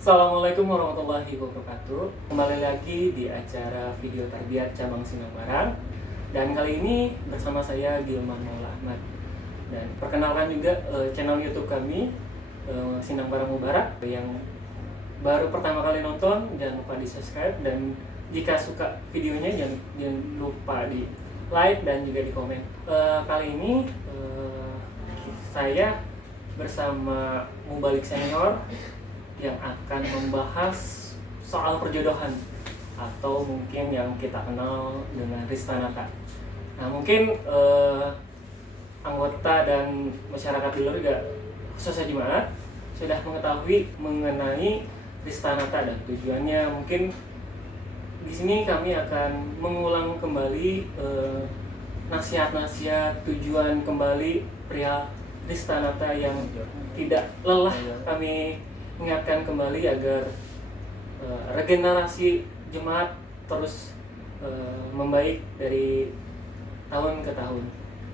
Assalamualaikum warahmatullahi wabarakatuh. Kembali lagi di acara video tarbiyat cabang Sinangbarang. Dan kali ini bersama saya Gilman Maula Ahmad. Dan perkenalkan juga channel YouTube kami Sinangbarang Mubarak. Yang baru pertama kali nonton jangan lupa di subscribe, dan jika suka videonya jangan lupa di like dan juga di komen. Kali ini saya bersama Mubalik Senior yang akan membahas soal perjodohan, atau mungkin yang kita kenal dengan Ristanata. Nah, mungkin anggota dan masyarakat di luar juga, khususnya di mana, sudah mengetahui mengenai Ristanata dan tujuannya. Mungkin di sini kami akan mengulang kembali nasihat-nasihat tujuan kembali pria Ristanata yang tidak lelah kami ingatkan kembali agar regenerasi jemaat terus membaik dari tahun ke tahun.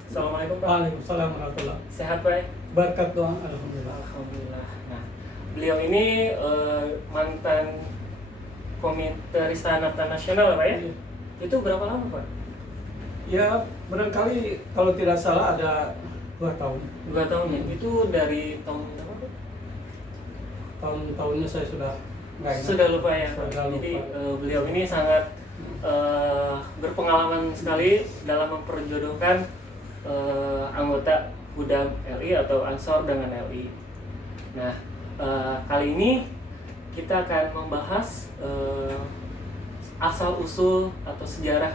Assalamualaikum Pak. Waalaikumsalam warahmatullahi. Sehat Pak? Berkat doa, alhamdulillah. Alhamdulillah. Nah, beliau ini mantan Komite Ristanata Nasional Pak ya? Iya. Itu berapa lama Pak? Ya, barangkali kalau tidak salah ada 2 tahun. 2 tahun ya? Itu dari tahun berapa Pak? Tahun-tahunnya saya sudah nggak ingat. Sudah lupa ya Pak? Sudah lupa. Jadi beliau ini sangat berpengalaman sekali dalam memperjodohkan anggota Hudam LI atau Ansor dengan LI. Nah, kali ini kita akan membahas asal usul atau sejarah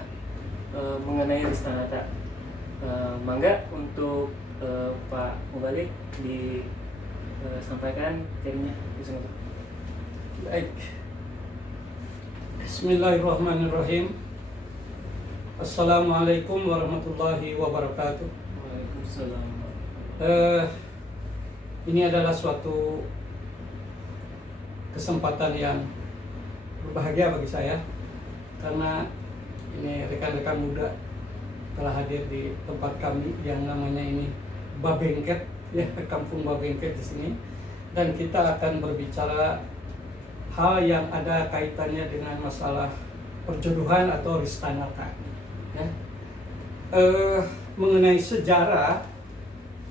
mengenai Ristanata. Mangga untuk Pak Mubalik disampaikan jadinya. Baik. Bismillahirrahmanirrahim. Assalamualaikum warahmatullahi wabarakatuh. Waalaikumsalam. Ini adalah suatu kesempatan yang berbahagia bagi saya, karena ini rekan-rekan muda telah hadir di tempat kami yang namanya ini Babengket, ya, Kampung Babengket di sini, dan kita akan berbicara hal yang ada kaitannya dengan masalah perjodohan atau Ristanata. Ya. Mengenai sejarah,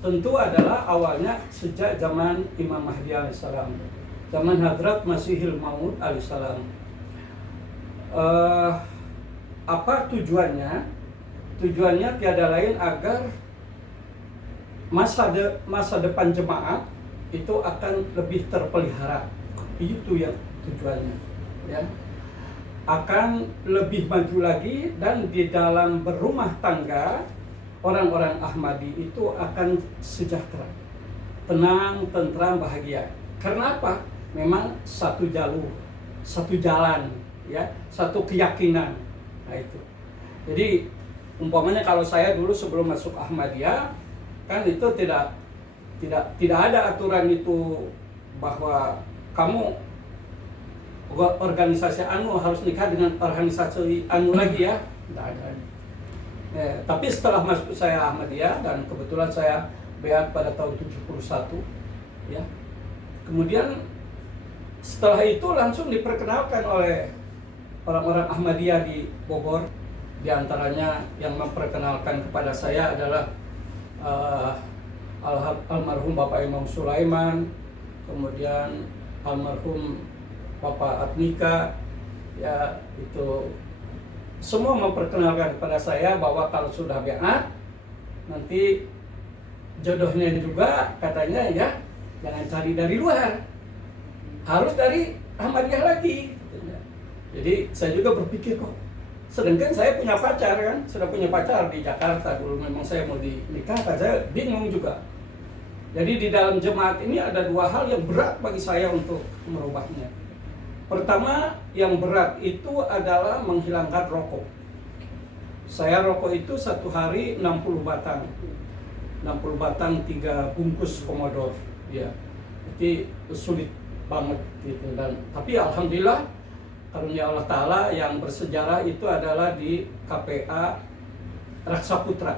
tentu adalah awalnya sejak zaman Imam Mahdi alaihissalam, zaman Hadrat Masihil Maud alaihissalam. Apa tujuannya? Tujuannya tiada lain agar masa depan jemaat itu akan lebih terpelihara. Itu yang tujuannya, ya. Akan lebih maju lagi, dan di dalam berumah tangga orang-orang Ahmadi itu akan sejahtera, tenang, tentram, bahagia. Karena apa? Memang satu jalur, satu jalan, ya, satu keyakinan. Nah itu. Jadi umpamanya kalau saya dulu sebelum masuk Ahmadiyah, kan itu tidak ada aturan itu bahwa kamu organisasi anu harus nikah dengan organisasi anu lagi, ya. Tidak ada. Tapi setelah masuk saya Ahmadiyah, dan kebetulan saya beat pada tahun 71, ya. Kemudian setelah itu langsung diperkenalkan oleh orang-orang Ahmadiyah di Bogor. Di antaranya yang memperkenalkan kepada saya adalah almarhum Bapak Imam Sulaiman, kemudian almarhum Bapak Adnika, ya, itu semua memperkenalkan kepada saya bahwa kalau sudah beat nanti jodohnya juga katanya, ya, jangan cari dari luar, harus dari Ahmadiyah lagi. Jadi saya juga berpikir, kok sedangkan saya punya pacar, kan, sudah punya pacar di Jakarta dulu, memang saya mau dinikahkan, saya bingung juga. Jadi di dalam jemaat ini ada 2 hal yang berat bagi saya untuk merubahnya. Pertama, yang berat itu adalah menghilangkan rokok. Saya rokok itu 1 hari 60 batang. 60 batang 3 bungkus Komodor, ya. Jadi sulit banget gitu, dan tapi alhamdulillah karunia Allah Ta'ala yang bersejarah itu adalah di KPA Raksaputra.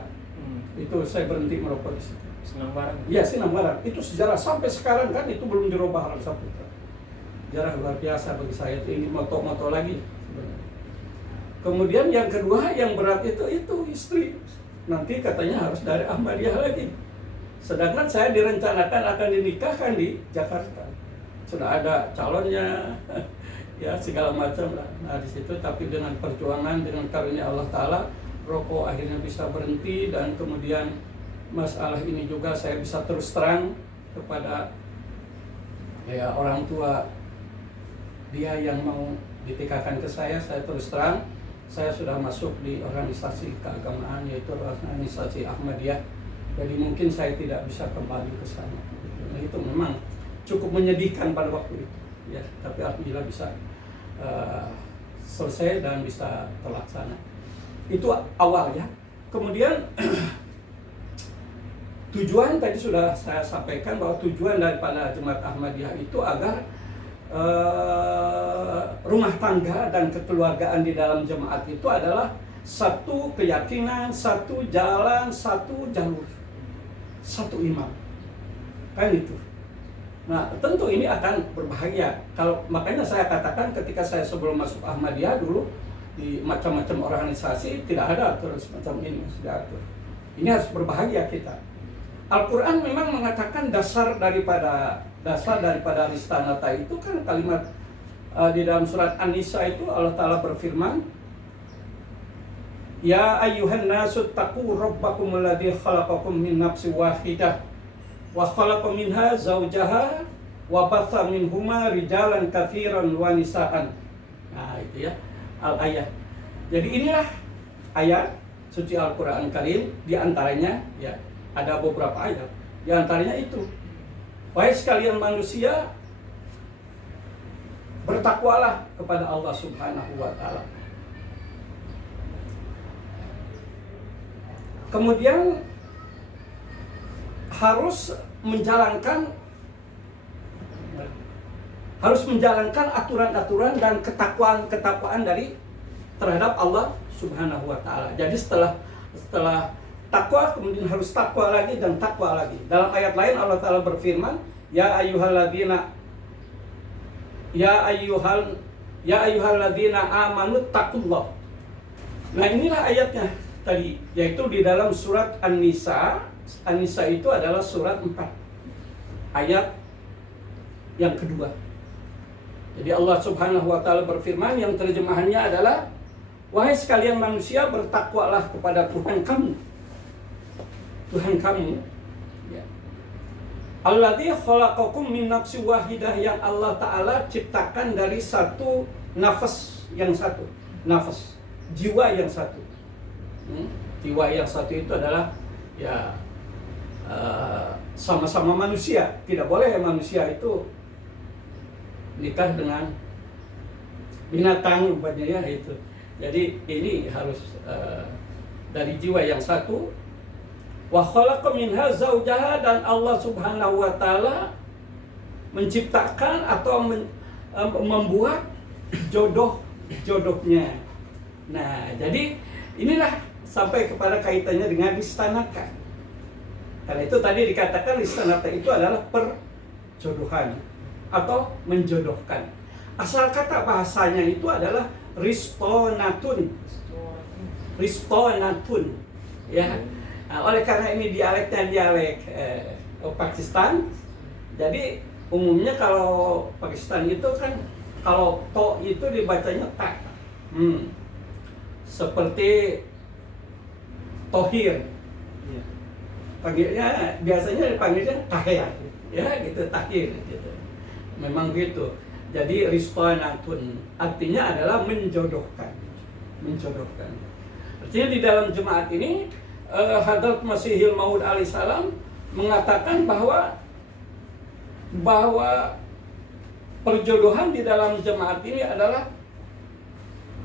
Itu saya berhenti merokok di situ. Sinangbarang. Iya, Sinangbarang. Itu sejarah sampai sekarang, kan itu belum dirubah Raksaputra. sejarah luar biasa bagi saya. Itu ini moto-moto lagi sebenarnya. Kemudian yang kedua yang berat itu istri. Nanti katanya harus dari Ahmadiyah lagi. Sedangkan saya direncanakan akan dinikahkan di Jakarta. Sudah ada calonnya, ya segala macam lah. Nah di situ, tapi dengan perjuangan, dengan karunia Allah Ta'ala, rokok akhirnya bisa berhenti. Dan kemudian masalah ini juga saya bisa terus terang kepada ya orang tua dia yang mau ditikahkan ke saya terus terang. Saya sudah masuk di organisasi keagamaan, yaitu organisasi Ahmadiyah. Jadi mungkin saya tidak bisa kembali ke sana. Nah, itu memang cukup menyedihkan pada waktu itu. Ya, tapi alhamdulillah bisa selesai dan bisa terlaksana. Itu awalnya. Kemudian tujuan tadi sudah saya sampaikan bahwa tujuan daripada Jemaat Ahmadiyah itu agar rumah tangga dan kekeluargaan di dalam jemaat itu adalah satu keyakinan, satu jalan, satu jalur, satu imam, kan itu. Nah tentu ini akan berbahaya. Kalau makanya saya katakan ketika saya sebelum masuk Ahmadiyah dulu di macam-macam organisasi tidak ada terus macam ini sudah atur. Ini harus berbahaya kita. Al-Quran memang mengatakan dasar daripada Ristanata itu kan kalimat di dalam surat An-Nisa itu Allah Ta'ala berfirman, Ya ayyuhan nasu taqu rabbakum alladhi khalaqakum min nafsin wahidah wa khalaqa minha zawjaha wa batha minhuma rijalan katsiran wa nisaan. Nah itu ya al-ayat. Jadi inilah ayat suci Al-Quran Karim, di antaranya ya ada beberapa ayat, di antaranya itu, wahai sekalian manusia, bertakwalah kepada Allah Subhanahu wa Ta'ala. Kemudian harus menjalankan aturan-aturan dan ketakwaan dari terhadap Allah Subhanahu wa Ta'ala. Jadi setelah takwa kemudian harus takwa lagi dan takwa lagi. Dalam ayat lain Allah Ta'ala berfirman, Ya ayyuhalladzina amanu taqullah. Nah inilah ayatnya tadi, yaitu di dalam surat An-Nisa. An-Nisa itu adalah surat 4, ayat yang kedua. Jadi Allah Subhanahu wa Ta'ala berfirman, yang terjemahannya adalah, wahai sekalian manusia, bertakwalah kepada Tuhan kamu. Tuhan kamu, ya. Alladzi khalaqakum min nafsin wahidah, yang Allah Ta'ala ciptakan dari satu nafas yang satu, nafas, jiwa yang satu. Jiwa yang satu itu adalah ya sama-sama manusia. Tidak boleh manusia itu nikah dengan binatang umpamanya ya itu. Jadi ini harus dari jiwa yang satu. Wa khalaqa minha zawjaha, dan Allah Subhanahu wa Ta'ala menciptakan atau membuat jodohnya. Nah, jadi inilah sampai kepada kaitannya dengan Ristanata. Karena itu tadi dikatakan Ristanata itu adalah perjodohan atau menjodohkan. Asal kata bahasanya itu adalah ristonatun. Ristonatun. Ya. Nah, oleh karena ini dialeknya dialek Pakistan, jadi umumnya kalau Pakistan itu kan kalau to itu dibacanya ta, seperti Tohir, panggilnya biasanya dipanggilnya Tahir, ya gitu, Tahir gitu. Memang gitu. Jadi ristonatun artinya adalah menjodohkan. Artinya di dalam jemaat ini Hadrat Masihil Maud alaihissalam mengatakan bahwa perjodohan di dalam jemaat ini adalah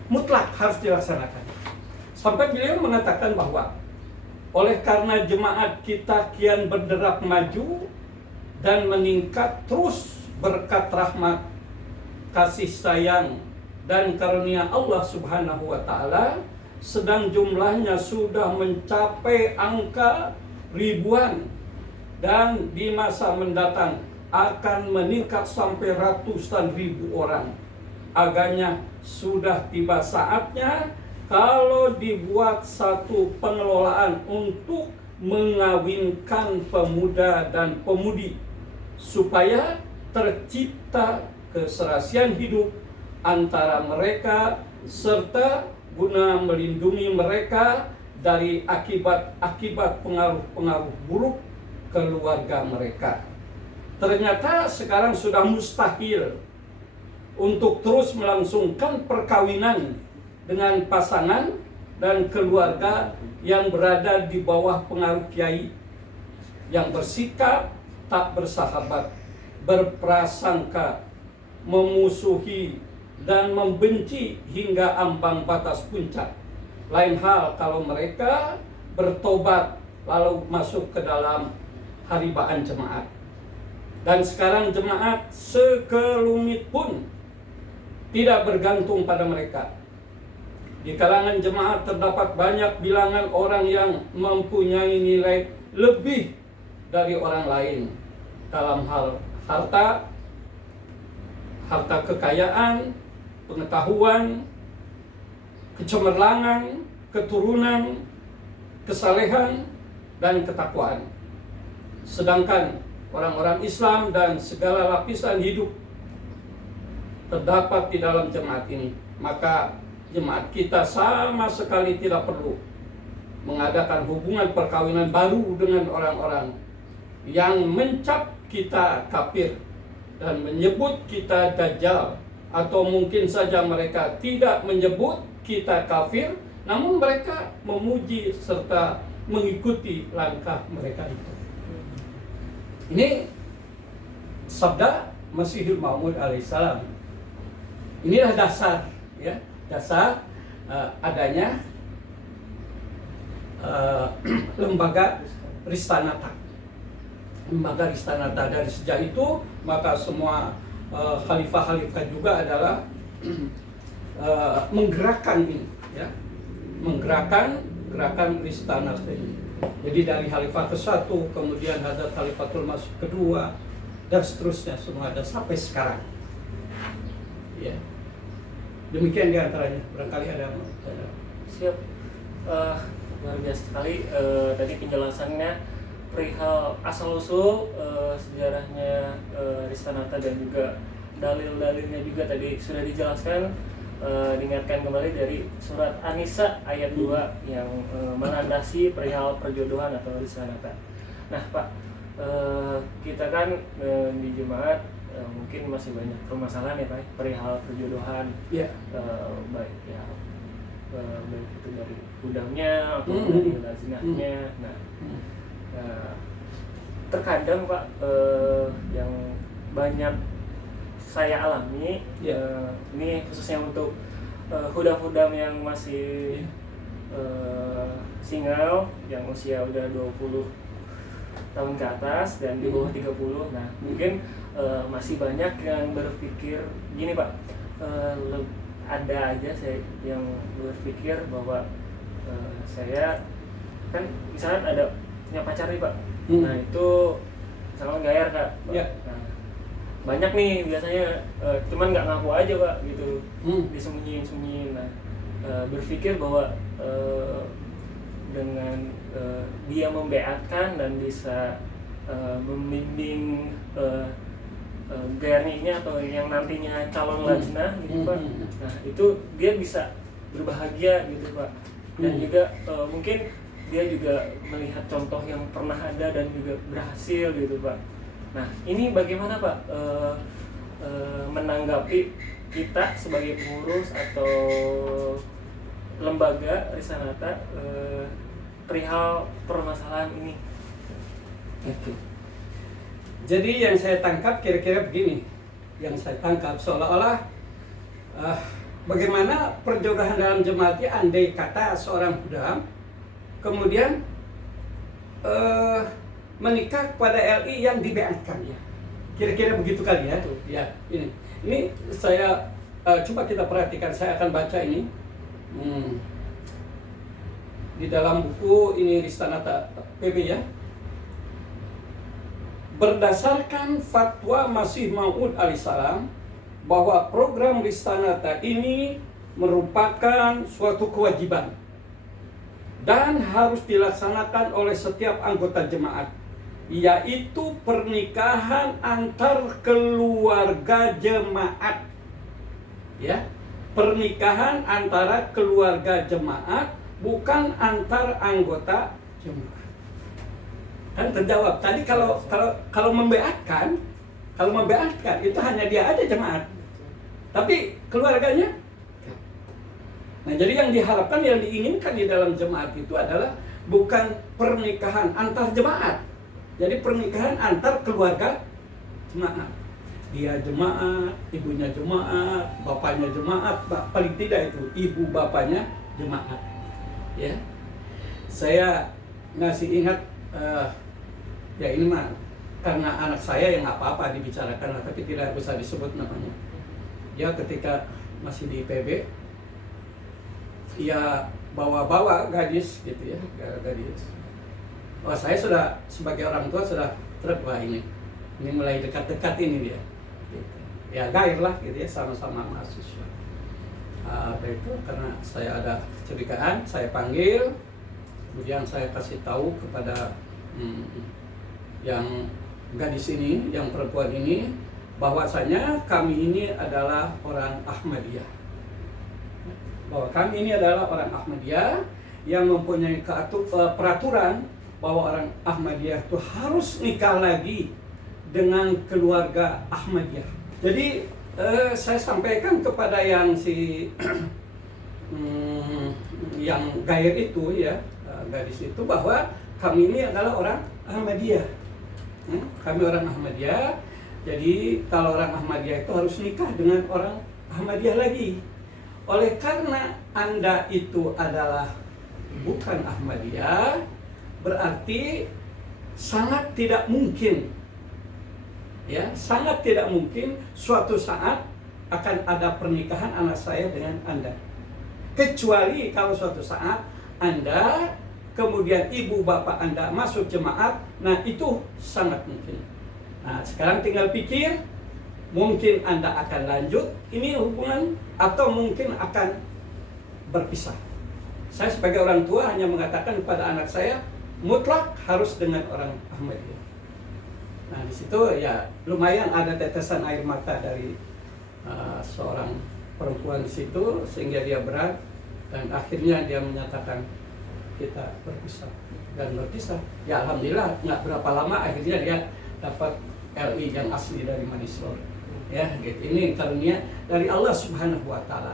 mutlak, harus dilaksanakan. Sampai beliau mengatakan bahwa oleh karena jemaat kita kian berderap maju dan meningkat terus berkat rahmat, kasih sayang dan karunia Allah Subhanahu wa Ta'ala, sedang jumlahnya sudah mencapai angka ribuan, dan di masa mendatang akan meningkat sampai ratusan ribu orang. Agaknya sudah tiba saatnya kalau dibuat satu pengelolaan untuk mengawinkan pemuda dan pemudi supaya tercipta keserasian hidup antara mereka serta guna melindungi mereka dari akibat-akibat pengaruh-pengaruh buruk keluarga mereka. Ternyata sekarang sudah mustahil untuk terus melangsungkan perkawinan dengan pasangan dan keluarga yang berada di bawah pengaruh kiai yang bersikap tak bersahabat, berprasangka, memusuhi dan membenci hingga ambang batas puncak. Lain hal kalau mereka bertobat lalu masuk ke dalam haribaan jemaat. Dan sekarang jemaat sekelumit pun tidak bergantung pada mereka. Di kalangan jemaat terdapat banyak bilangan orang yang mempunyai nilai lebih dari orang lain dalam hal harta kekayaan, pengetahuan, kecemerlangan, keturunan, kesalehan, dan ketakwaan. Sedangkan orang-orang Islam dan segala lapisan hidup terdapat di dalam jemaat ini. Maka jemaat kita sama sekali tidak perlu mengadakan hubungan perkawinan baru dengan orang-orang yang mencap kita kafir dan menyebut kita dajjal, atau mungkin saja mereka tidak menyebut kita kafir, namun mereka memuji serta mengikuti langkah mereka itu. Ini sabda Masihul Maud alaihissalam. Inilah dasar, ya, dasar adanya lembaga Ristanata. Lembaga Ristanata. Dari sejak itu maka semua khalifah-khalifah juga adalah menggerakkan ini, ya, menggerakkan gerakan Ristanata ini. Jadi dari Khalifah ke-1, kemudian ada Khalifatul Masih kedua, dan seterusnya semua ada sampai sekarang. Ya, demikian diantaranya. Barangkali ada. Siap. Luar biasa sekali tadi penjelasannya perihal asal usul sejarahnya Ristanata dan juga dalil-dalilnya juga tadi sudah dijelaskan. Diingatkan kembali dari surat An-Nisa ayat 2 yang melandasi perihal perjodohan atau Ristanata. Nah Pak, kita kan di jemaat mungkin masih banyak permasalahan ya Pak perihal perjodohan, ya. Baik itu dari udangnya atau dari zinahnya. Nah, terkadang Pak yang banyak saya alami, ini khususnya untuk hudam-hudam yang masih single, yang usia udah 20 tahun ke atas dan di bawah 30. Nah, mungkin masih banyak yang berpikir gini Pak, ada aja saya yang berpikir bahwa saya kan misalnya ada punya pacar nih Pak, nah itu misalnya gayar Kak, Pak. Ya. Nah, banyak nih biasanya cuman nggak ngaku aja Pak gitu, disembunyiin. Nah, berpikir bahwa dengan dia membeatkan dan bisa membimbing gayarnya atau yang nantinya calon lajnah gitu Pak. Nah itu dia bisa berbahagia gitu Pak, dan juga mungkin dia juga melihat contoh yang pernah ada dan juga berhasil gitu Pak. Nah ini bagaimana Pak menanggapi kita sebagai pengurus atau lembaga Ristanata perihal permasalahan ini? Oke. Jadi yang saya tangkap kira-kira begini, yang saya tangkap seolah-olah bagaimana perjodohan dalam jemaat, andai kata seorang hudam kemudian menikah kepada LI yang dibeatkan, ya. Kira-kira begitu kali ya. Ya, ini saya coba kita perhatikan, saya akan baca ini. Di dalam buku ini Ristanata PB ya. berdasarkan fatwa Masih Maud alaihissalam bahwa program Ristanata ini merupakan suatu kewajiban dan harus dilaksanakan oleh setiap anggota jemaat, yaitu pernikahan antar keluarga jemaat. Ya, pernikahan antara keluarga jemaat, bukan antar anggota jemaat. Kan terjawab tadi, kalau membeatkan itu hanya dia aja jemaat, tapi keluarganya. Nah, jadi yang diharapkan, yang diinginkan di dalam jemaat itu adalah bukan pernikahan antar jemaat. Jadi pernikahan antar keluarga jemaat. Dia jemaat, ibunya jemaat, bapaknya jemaat, paling tidak itu ibu bapaknya jemaat. Ya, saya ngasih ingat, ya ini mah karena anak saya yang apa-apa dibicarakan, tapi tidak usah disebut namanya. Dia ketika masih di IPB, ya bawa-bawa gadis gitu ya, gadis. Wah, saya sudah sebagai orang tua sudah wah ini mulai dekat-dekat ini dia. Gitu. Ya gair lah gitu ya, sama-sama mahasiswa. Itu karena saya ada kecurigaan, saya panggil, kemudian saya kasih tahu kepada yang gadis ini, yang perempuan ini, bahwasanya kami ini adalah orang Ahmadiyah. Bahwa kami ini adalah orang Ahmadiyah yang mempunyai peraturan bahwa orang Ahmadiyah itu harus nikah lagi dengan keluarga Ahmadiyah. Jadi saya sampaikan kepada yang yang gair itu ya, gadis itu, bahwa kami ini adalah orang Ahmadiyah. Kami orang Ahmadiyah. Jadi kalau orang Ahmadiyah itu harus nikah dengan orang Ahmadiyah lagi. Oleh karena Anda itu adalah bukan Ahmadiyah, berarti sangat tidak mungkin, ya, sangat tidak mungkin suatu saat akan ada pernikahan anak saya dengan Anda. Kecuali kalau suatu saat Anda, kemudian ibu bapak Anda masuk jemaat, nah itu sangat mungkin. Nah, sekarang tinggal pikir, mungkin Anda akan lanjut ini hubungan atau mungkin akan berpisah. Saya sebagai orang tua hanya mengatakan kepada anak saya, mutlak harus dengan orang Ahmadiyah. Nah, di situ ya lumayan ada tetesan air mata dari seorang perempuan di situ, sehingga dia berat dan akhirnya dia menyatakan kita berpisah. Dan berpisah, ya alhamdulillah nggak berapa lama akhirnya dia dapat LI yang asli dari Manisor. Ya, gitu. Ini karunia dari Allah Subhanahu wa taala.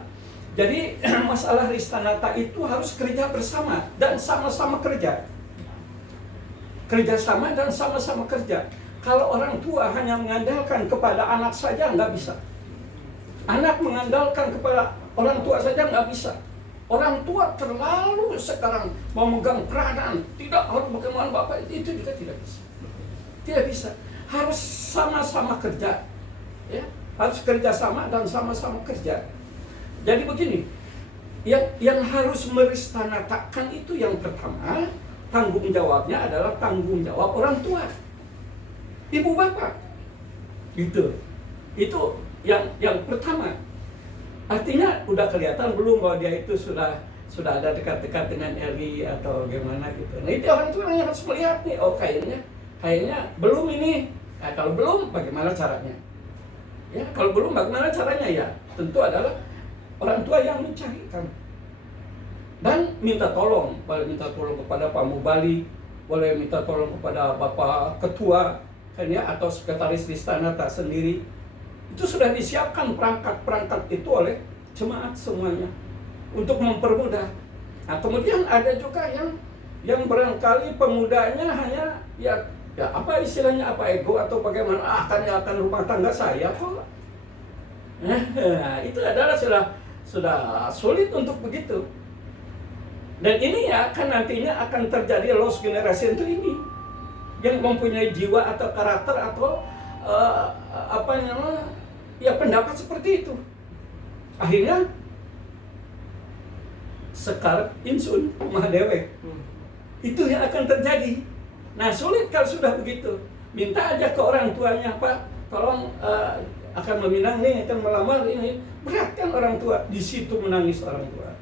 Jadi masalah Ristanata itu harus kerja bersama dan sama-sama kerja. Kerjasama dan sama-sama kerja. Kalau orang tua hanya mengandalkan kepada anak saja nggak bisa. Anak mengandalkan kepada orang tua saja nggak bisa. Orang tua terlalu sekarang memegang peranan, tidak harus bagaimana bapak, itu juga tidak bisa. Tidak bisa. Harus sama-sama kerja. Ya, harus kerjasama dan sama-sama kerja. Jadi begini, yang harus meristanatakan itu yang pertama, tanggung jawabnya adalah tanggung jawab orang tua, ibu bapak. Gitu. Itu yang pertama. Artinya udah kelihatan belum bahwa dia itu sudah ada dekat-dekat dengan Eli atau gimana gitu. Nah, itu orang tua yang harus melihat nih, oh kayaknya belum ini. Nah, kalau belum bagaimana caranya? Ya, kalau belum bagaimana caranya? Ya, tentu adalah orang tua yang mencarikan dan minta tolong. Boleh minta tolong kepada Pak Mubali, boleh minta tolong kepada Bapak Ketua, kan ya, atau Sekretaris Ristanata sendiri. Itu sudah disiapkan perangkat-perangkat itu oleh jemaat semuanya untuk mempermudah. Nah, kemudian ada juga yang barangkali pemudanya hanya ya apa istilahnya, apa ego atau bagaimana, akan rumah tangga saya kok. Nah, itu adalah sudah sulit untuk begitu. Dan ini ya kan nantinya akan terjadi lost generation itu ini, yang mempunyai jiwa atau karakter atau pendapat seperti itu. Akhirnya sekar insun rumah dewek. Itu yang akan terjadi. Nah, sulit kalau sudah begitu. minta aja ke orang tuanya, Pak, tolong akan meminang nih, akan melamar ini. Berat kan orang tua, di situ menangis orang tua.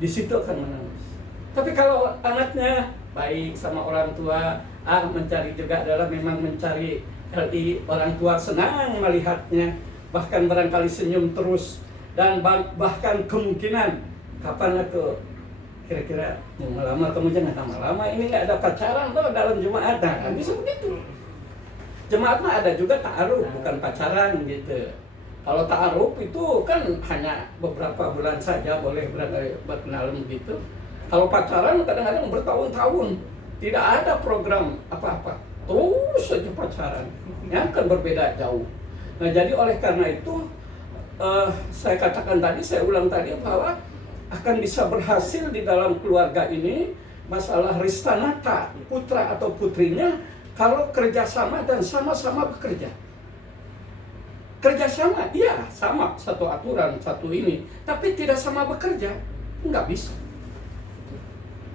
Di situ akan menangis. Tapi kalau anaknya baik sama orang tua, mencari juga adalah memang mencari orang tua senang melihatnya, bahkan barangkali senyum terus, dan bahkan kemungkinan kapan aku kira-kira mau melamar kamu jangan lama-lama, ini nggak ada pacaran loh dalam jemaat, nah bisa begitu. Jemaat mah ada juga ta'aruf, bukan pacaran gitu. Kalau ta'aruf itu kan hanya beberapa bulan saja boleh berkenalan gitu. Kalau pacaran kadang-kadang bertahun-tahun, tidak ada program apa-apa, terus saja pacaran, yang kan berbeda jauh. Nah jadi oleh karena itu saya katakan tadi, saya ulang tadi bahwa akan bisa berhasil di dalam keluarga ini masalah ristanata putra atau putrinya kalau kerjasama dan sama-sama bekerja. Kerjasama, iya sama, satu aturan, satu ini, tapi tidak sama bekerja, nggak bisa.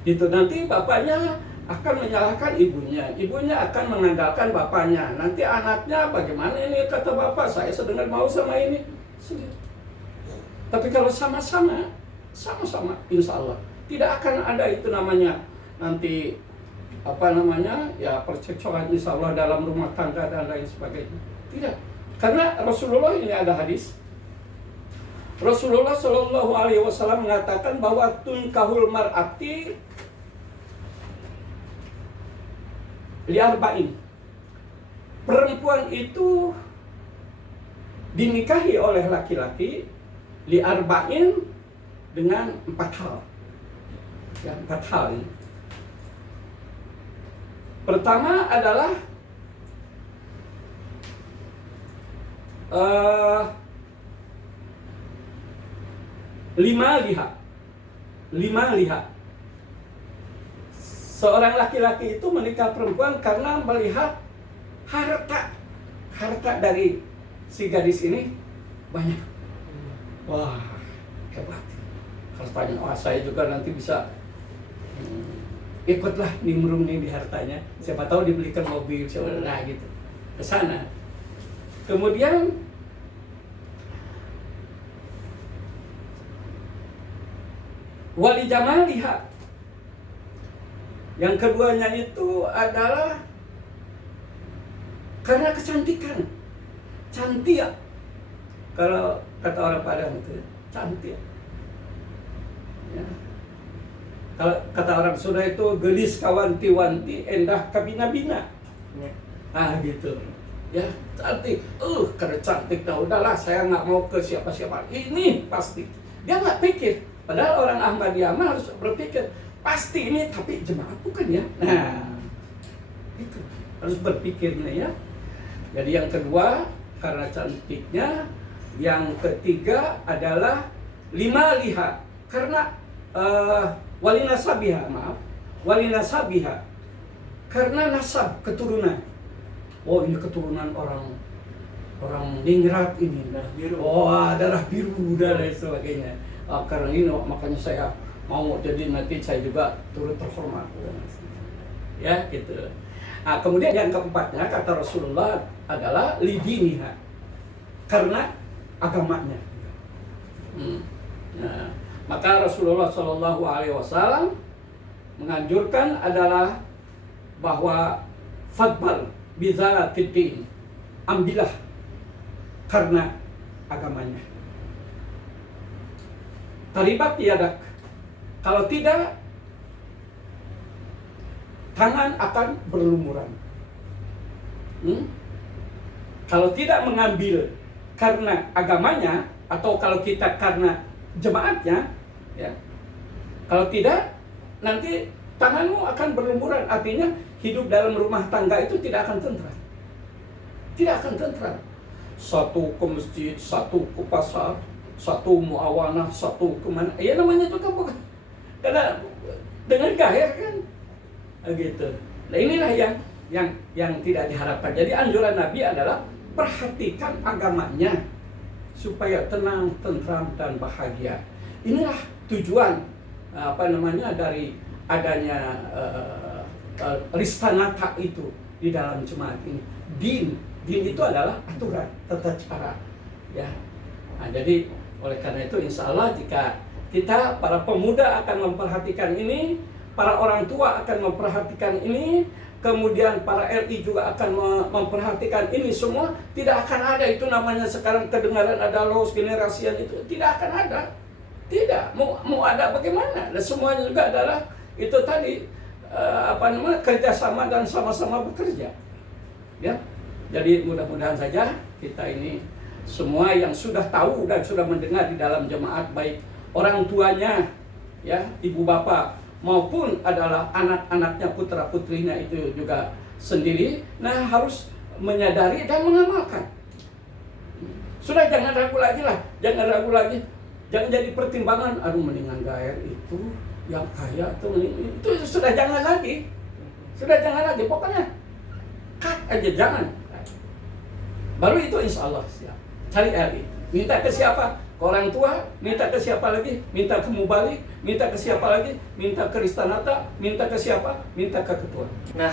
Itu nanti bapaknya akan menyalahkan ibunya, ibunya akan mengandalkan bapaknya. Nanti anaknya bagaimana ini kata bapak, saya sedang mau sama ini. Sudah. Tapi kalau sama-sama, insya Allah tidak akan ada itu namanya nanti ya percekcokan insya Allah dalam rumah tangga dan lain sebagainya. Tidak, karena Rasulullah ini ada hadis. Rasulullah Shallallahu Alaihi Wasallam mengatakan bahwa tunkahul mar'ati liarba'in. Perempuan itu dinikahi oleh laki-laki liarba'in dengan 4 hal. Ya, 4 hal ini. Pertama adalah lima liha. Seorang laki-laki itu menikah perempuan karena melihat harta dari si gadis ini banyak. Wah, hebat. Hartanya, wah saya juga nanti bisa ikutlah nimbrung nih di hartanya. Siapa tahu dibelikan mobil, nah gitu. Ke sana. Kemudian wali jamaliha. Yang keduanya itu adalah karena kecantikan. Cantik. Kalau kata orang Padang itu cantik. Ya. Kalau kata orang Sunda itu gelis kawanti-wanti, endah kabina-bina. Ya. Ah gitu. Ya, cantik. Karena cantik, nah udahlah saya nggak mau ke siapa-siapa. Ini pasti. Dia nggak pikir. Padahal orang Ahmadiyah harus berpikir pasti ini, tapi jemaat bukan ya. Nah, itu harus berpikirnya ya. Jadi yang kedua karena cantiknya, yang ketiga adalah lima liha karena wali nasabiha karena nasab keturunan. Oh ini keturunan orang ningrat ini, darah biru. Oh darah biru dan lain sebagainya. Karena ini makanya saya mau jadi nanti saya juga turut terhormat. Ya gitu. Nah, kemudian yang keempatnya kata Rasulullah adalah lidiniha karena agamanya. Nah, maka Rasulullah Shallallahu Alaihi Wasallam menganjurkan adalah bahwa fadbal bizatidin, ambillah karena agamanya. Taribat yadak, kalau tidak tangan akan berlumuran. Kalau tidak mengambil karena agamanya, atau kalau kita karena jemaatnya, ya. Kalau tidak, nanti tanganmu akan berlumuran. Artinya hidup dalam rumah tangga itu tidak akan tentram. Tidak akan tentram. Satu ke masjid, satu ke pasar, satu muawanah, satu kemana. Ya namanya juga bukan. Karena dengan gaya kan. Gitu. Nah inilah yang tidak diharapkan. Jadi anjuran Nabi adalah perhatikan agamanya supaya tenang, tentram dan bahagia. Inilah tujuan dari adanya ristanata itu. di dalam jemaat ini. Din itu adalah aturan, tata cara, ya. Nah, jadi oleh karena itu insya Allah jika kita para pemuda akan memperhatikan ini, para orang tua akan memperhatikan ini, kemudian para RI juga akan memperhatikan ini semua, tidak akan ada itu namanya sekarang kedengaran ada loss generasian, itu tidak akan ada. Tidak, mau ada bagaimana? Dan semuanya juga adalah itu tadi kerjasama dan sama-sama bekerja. Ya, jadi mudah-mudahan saja kita ini semua yang sudah tahu dan sudah mendengar di dalam jemaat, baik orang tuanya, ya ibu bapak, maupun adalah anak-anaknya, putra putrinya itu juga sendiri, nah harus menyadari dan mengamalkan. Sudah jangan ragu lagi lah, jangan ragu lagi, jangan jadi pertimbangan, aduh mendingan gaer itu yang kaya itu sudah jangan lagi, pokoknya cut aja, jangan. Baru itu insya Allah siap. Cari RI, minta ke siapa? Ke orang tua, minta ke siapa lagi? Minta ke Mubalik, minta ke siapa lagi? Minta ke Ristanata, minta ke siapa? Minta ke ketua. Nah,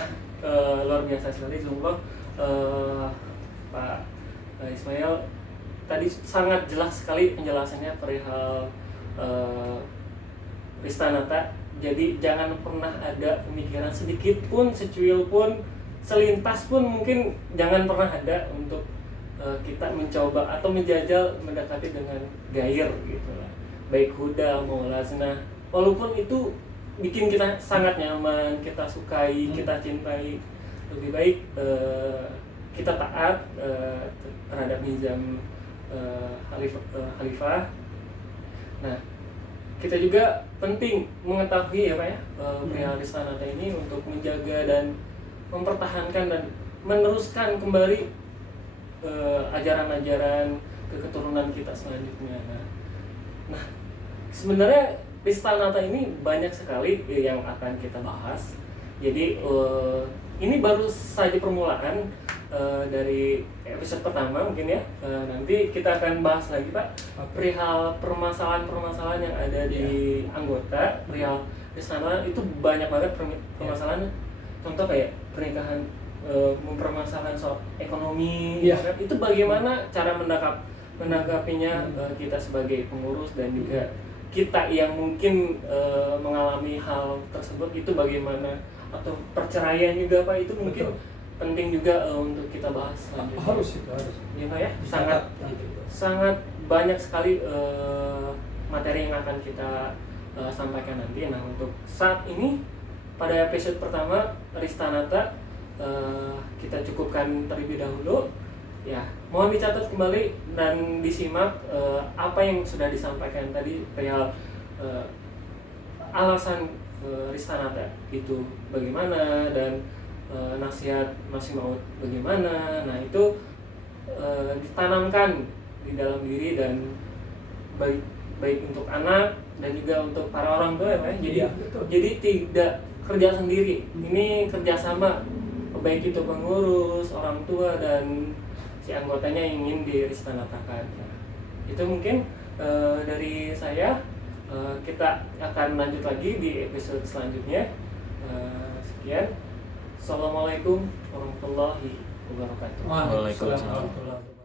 luar biasa sekali Zumlo, Pak Ismail tadi sangat jelas sekali penjelasannya perihal Ristanata. Jadi jangan pernah ada pemikiran sedikit pun, secuil pun, selintas pun mungkin jangan pernah ada untuk kita mencoba atau menjajal mendekati dengan gair gitu lah, baik huda mau lazna, walaupun itu bikin kita sangat nyaman, kita sukai, kita cintai, lebih baik kita taat terhadap nizam khalifah. Nah, kita juga penting mengetahui ya Pak ya, perihal Ristanata ini untuk menjaga dan mempertahankan dan meneruskan kembali ajaran-ajaran ke keturunan kita selanjutnya. Nah, sebenarnya Ristanata ini banyak sekali yang akan kita bahas. Jadi ini baru saja permulaan dari episode pertama mungkin ya. Nanti kita akan bahas lagi Pak perihal permasalahan-permasalahan yang ada di anggota perihal Ristanata. Itu banyak banget permasalahan. Contoh kayak pernikahan, mempermasalahkan soal ekonomi, kan? Itu bagaimana cara menanggapinya kita sebagai pengurus dan juga kita yang mungkin mengalami hal tersebut itu bagaimana, atau perceraian juga Pak, itu mungkin penting juga untuk kita bahas selanjutnya. Harus. Ya Pak ya, sangat banyak sekali materi yang akan kita sampaikan nanti. Nah, untuk saat ini pada episode pertama Ristanata kita cukupkan terlebih dahulu. Ya, mohon dicatat kembali dan disimak apa yang sudah disampaikan tadi perihal alasan Ristanata itu bagaimana dan nasihat Masih Maud bagaimana. Nah, itu ditanamkan di dalam diri dan baik untuk anak dan juga untuk para orang tua ya Pak. Jadi tidak kerja sendiri, ini kerjasama, baik itu pengurus, orang tua dan si anggotanya yang ingin diristanatakan. Nah, itu mungkin dari saya. Kita akan lanjut lagi di episode selanjutnya. Sekian. Assalamualaikum warahmatullahi wabarakatuh. Waalaikumsalam warahmatullahi wabarakatuh.